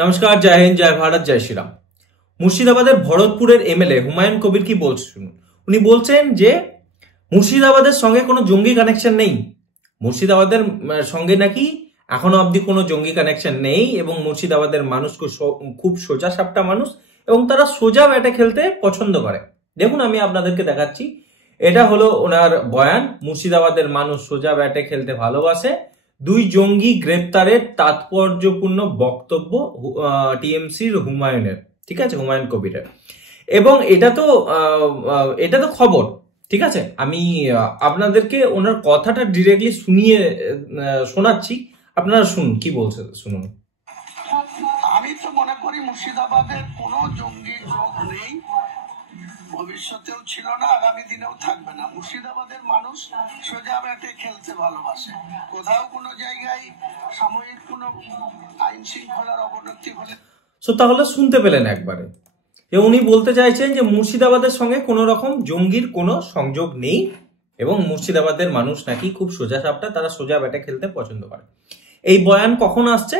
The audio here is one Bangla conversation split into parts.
নমস্কার, জয় হিন্দ, জয় ভারত, জয় শ্রীরাম। মুর্শিদাবাদের ভরতপুরের এমএলএ হুমায়ুন কবির কি বলছে শুনুন। উনি বলছেন যে মুর্শিদাবাদের সঙ্গে কোনো জঙ্গি কানেকশন নেই। মুর্শিদাবাদের সঙ্গে নাকি এখনো অবধি কোনো জঙ্গি কানেকশন নেই এবং মুর্শিদাবাদের মানুষ খুব সোজা সাপটা মানুষ এবং তারা সোজা ব্যাটে খেলতে পছন্দ করে। দেখুন, আমি আপনাদেরকে দেখাচ্ছি। এটা হলো ওনার বয়ান। মুর্শিদাবাদের মানুষ সোজা ব্যাটে খেলতে ভালোবাসে। দুই জঙ্গি গ্রেপ্তারের তাৎপর্যপূর্ণ বক্তব্য টিএমসির হুমায়ুনের, ঠিক আছে, হুমায়ুন কবিরের। এবং এটা তো খবর, ঠিক আছে। আমি আপনাদেরকে ওনার কথাটা ডিরেক্টলি শোনাচ্ছি, আপনারা শুনুন কি বলছে, শুনুন। আমি তো মনে করি মুর্শিদাবাদের কোনো জঙ্গি গ্রুপ নেই, ভবিষ্যতেও ছিল না, আগামী দিনেও থাকবে না। মুর্শিদাবাদের মানুষ সোজা ব্যাটে খেলতে ভালোবাসে। কোথাও কোনো জায়গায় সাময়িক কোনো আইন শৃঙ্খলার অবনতি হলে তাহলে শুনতে পেলেন একবারে যে উনি বলতে চাইছেন যে মুর্শিদাবাদের সঙ্গে কোনো রকম জঙ্গির কোনো সংযোগ নেই এবং মুর্শিদাবাদের মানুষ নাকি খুব সোজা সাপটা, তারা সোজা ব্যাটে খেলতে পছন্দ করে। এই বয়ান কখন আসছে?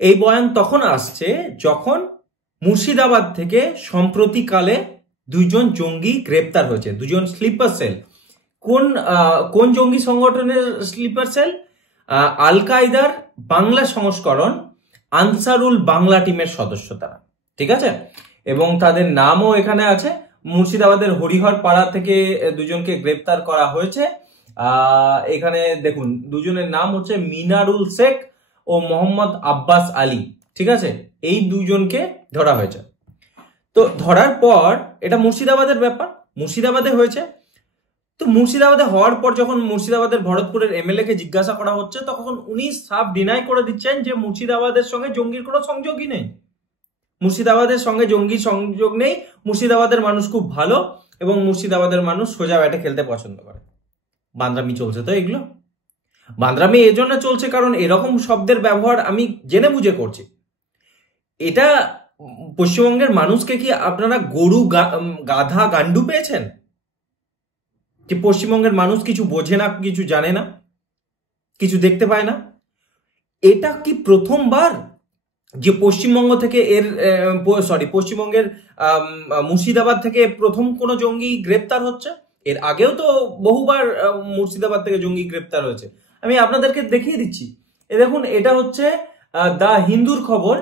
এই বয়ান তখন আসছে যখন মুর্শিদাবাদ থেকে সম্প্রতিকালে দুইজন জঙ্গি গ্রেপ্তার হয়েছে, দুজন স্লিপার সেল। কোন জঙ্গি সংগঠনের স্লিপার সেল? আল কায়দার বাংলা সংস্করণ আনসারুল বাংলা টিমের সদস্য তারা, ঠিক আছে। এবং তাদের নামও এখানে আছে। মুর্শিদাবাদের হরিহর পাড়া থেকে দুজনকে গ্রেপ্তার করা হয়েছে। এখানে দেখুন, দুজনের নাম হচ্ছে মিনারুল শেখ ও মোহাম্মদ আব্বাস আলী, ঠিক আছে। এই দুজনকে ধরা হয়েছে। তো ধরার পর, এটা মুর্শিদাবাদের ব্যাপার, মুর্শিদাবাদে হয়েছে। তো মুর্শিদাবাদে হওয়ার পর যখন মুর্শিদাবাদের ভরতপুরের এমএলএ কে জিজ্ঞাসা করা হচ্ছে, তখন উনি সাফ ডিনাই করে দিচ্ছেন যে মুর্শিদাবাদের সঙ্গে জঙ্গির কোনো সংযোগই নেই। মুর্শিদাবাদের সঙ্গে জঙ্গির সংযোগ নেই। মুর্শিদাবাদের মানুষ খুব ভালো এবং মুর্শিদাবাদের মানুষ সোজা ব্যাটে খেলতে পছন্দ করে। বান্দরামি চলছে তো এগুলো। বান্দরামি এই জন্য চলছে কারণ এরকম শব্দের ব্যবহার আমি জেনে বুঝে করছি। এটা পশ্চিমবঙ্গের মানুষকে কি আপনারা গরু, গাধা, গান্ডু পেয়েছেন? যে পশ্চিমবঙ্গের মানুষ কিছু বোঝে না, কিছু জানে না, কিছু দেখতে পায় না? এটা কি প্রথমবার যে পশ্চিমবঙ্গ থেকে পশ্চিমবঙ্গের মুর্শিদাবাদ থেকে প্রথম কোনো জঙ্গি গ্রেপ্তার হচ্ছে? এর আগেও তো বহুবার মুর্শিদাবাদ থেকে জঙ্গি গ্রেপ্তার হয়েছে। আমি আপনাদেরকে দেখিয়ে দিচ্ছি। দেখুন, এটা হচ্ছে দ্য হিন্দুর খবর।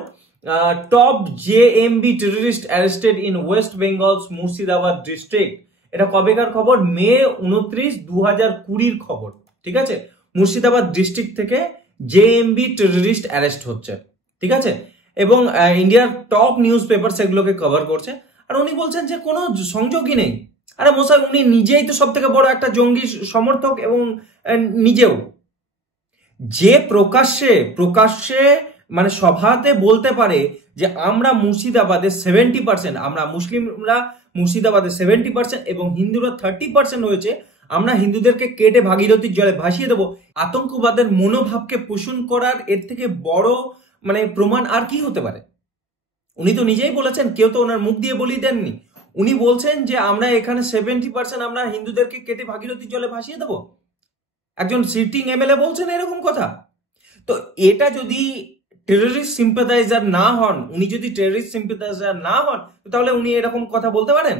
Top JMB terrorist arrested in West Bengal's Murshidabad district. এটা কবেকার খবর? মে 29, 2020 খবর, ঠিক আছে। মুর্শিদাবাদ ডিস্ট্রিক্ট থেকে জেএমবি টেররিস্ট অ্যারেস্ট হচ্ছে, ঠিক আছে। এবং ইন্ডিয়ার টপ নিউজ পেপার সেগুলোকে কভার করছে। আর উনি বলছেন যে কোনো সংযোগই নেই। আরে মশাই, উনি নিজেই তো সব থেকে বড় একটা জঙ্গি সমর্থক এবং নিজেও যে প্রকাশ্যে মানে সভাতে বলতে পারে যে আমরা মুর্শিদাবাদের 70%, আমরা মুসলিমরা মুর্শিদাবাদের 70% এবং হিন্দুরা 30% হয়েছে, আমরা হিন্দুদেরকে কেটে ভাগীরথীর জলে ভাসিয়ে দেবো। আতঙ্কবাদের মনোভাবকে পোষণ করার এর থেকে বড় মানে প্রমাণ আর কি হতে পারে? উনি তো নিজেই বলেছেন, কেউ তো ওনার মুখ দিয়ে বলিয়ে দেননি। উনি বলছেন যে আমরা এখানে 70% আমরা হিন্দুদেরকে কেটে ভাগীরথীর জলে ভাসিয়ে দেবো। একজন সিটিং এমএলএ বলছেন এরকম কথা। তো এটা যদি টেররিস্ট সিম্পাথাইজার না হন, উনি যদি টেররিস্ট সিম্পাথাইজার না হন, তাহলে উনি এরকম কথা বলতে পারেন?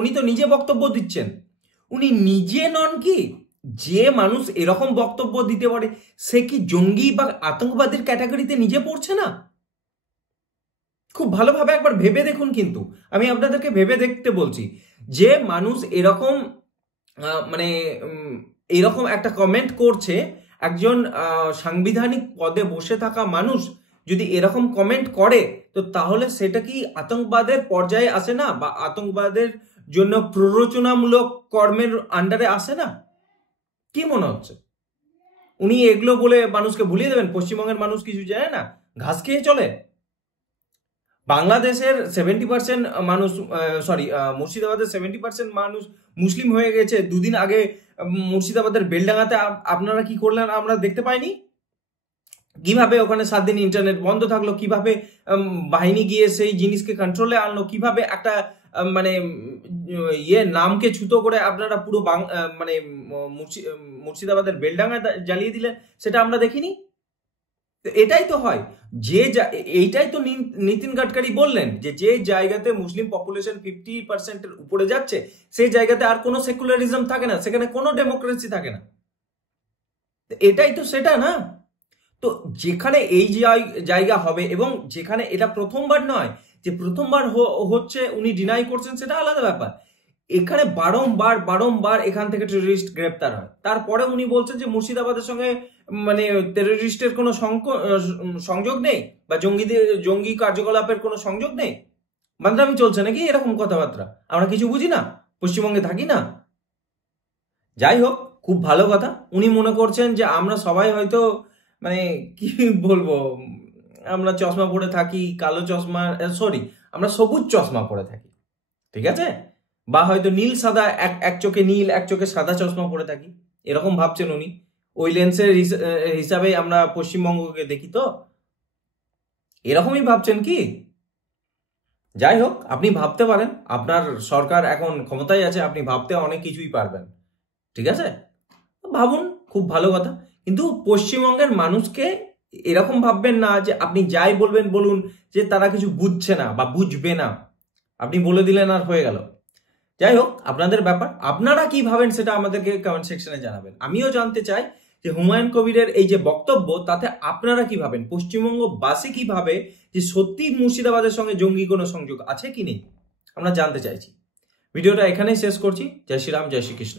উনি তো নিজে বক্তব্য দিচ্ছেন। উনি নিজে নন কি? যে মানুষ এরকম বক্তব্য দিতে পারে সে কি জঙ্গি বা আতঙ্কবাদীর ক্যাটাগরিতে নিজে পড়ছে না? খুব ভালোভাবে একবার ভেবে দেখুন। কিন্তু আমি আপনাদেরকে ভেবে দেখতে বলছি যে মানুষ এরকম এরকম একটা কমেন্ট করছে, একজন সাংবিধানিক পদে বসে থাকা মানুষ যদি এরকম কমেন্ট করে, তো তাহলে সেটা কি আতঙ্কবাদের পর্যায়ে আসে না বা আতঙ্কবাদের জন্য প্ররোচনামূলক কর্মের আন্ডারে আসে না? কি মনে হচ্ছে উনি এগুলো বলে মানুষকে ভুলিয়ে দেবেন? পশ্চিমবঙ্গের মানুষ কিছু জানে না, ঘাস খেয়ে চলে? বাংলাদেশের 70% মানুষ, মুর্শিদাবাদের 70% মানুষ মুসলিম হয়ে গেছে। দুদিন আগে মুর্শিদাবাদের বেলডাঙ্গাতে আপনারা কি করলেন আমরা দেখতে পাইনি? কিভাবে ওখানে 7 দিন ইন্টারনেট বন্ধ থাকলো, কিভাবে বাহিনী গিয়ে সেই জিনিসকে কন্ট্রোলে আনলো, কিভাবে একটা নামকে ছুতো করে আপনারা পুরো মুর্শিদাবাদের বেলডাঙ্গা জ্বালিয়ে দিলেন, সেটা আমরা দেখিনি? এটাই তো হয়, এইটাই তো নীতিন গাডকারি বললেন যে জায়গাতে মুসলিম পপুলেশন 50% উপরে যাচ্ছে সেই জায়গাতে আর কোনো সেকুলারিজম থাকে না, সেখানে কোনো ডেমোক্রেসি থাকে না। এটাই তো সেটা না। তো যেখানে এই জায়গা হবে এবং যেখানে এটা প্রথমবার নয়, যে প্রথমবার হচ্ছে উনি ডিনাই করছেন সেটা আলাদা ব্যাপার, এখানে বারংবার এখান থেকে টেররিস্ট গ্রেপ্তার হয়, তারপরে উনি বলছেন যে মুর্শিদাবাদের সঙ্গে মানে টেররিস্টের কোনো সংযোগ নেই বা জঙ্গি কার্যকলাপের কোনো সংযোগ নেই। বান্দরামি চলছে নাকি এরকম কথাবার্তা? আমরা কিছু বুঝি না, পশ্চিমবঙ্গে থাকি না। যাই হোক, খুব ভালো কথা। উনি মনে করছেন যে আমরা সবাই হয়তো মানে কি বলবো, আমরা চশমা পরে থাকি, কালো চশমা, আমরা সবুজ চশমা পরে থাকি, ঠিক আছে, বা হয়তো নীল সাদা, এক চোখে নীল এক চোখে সাদা চশমা পরে থাকি, এরকম ভাবছেন উনি। ওই লেন্সের হিসাবে আমরা পশ্চিমবঙ্গকে দেখি, তো এরকমই ভাবছেন কি? যাই হোক, আপনি ভাবতে পারেন, আপনার সরকার এখন ক্ষমতায় আছে, আপনি ভাবতে অনেক কিছুই পারবেন, ঠিক আছে, ভাবুন, খুব ভালো কথা। কিন্তু পশ্চিমবঙ্গের মানুষকে এরকম ভাববেন না যে আপনি যাই বলবেন বলুন, যে তারা কিছু বুঝছে না বা বুঝবে না, আপনি বলে দিলেন আর হয়ে গেল। যাই হোক, আপনাদের ব্যাপার, আপনারা কি ভাবেন সেটা আমাদেরকে কমেন্ট সেকশনে জানাবেন। আমিও জানতে চাই যে হুমায়ুন কবিরের এই যে বক্তব্য, তাতে আপনারা কি ভাবেন, পশ্চিমবঙ্গবাসী কি ভাবে, যে সত্যি মুর্শিদাবাদের সঙ্গে জঙ্গি কোনো সংযোগ আছে কি নেই, আমরা জানতে চাইছি। ভিডিওটা এখানেই শেষ করছি। জয় শ্রীরাম, জয় শ্রীকৃষ্ণ।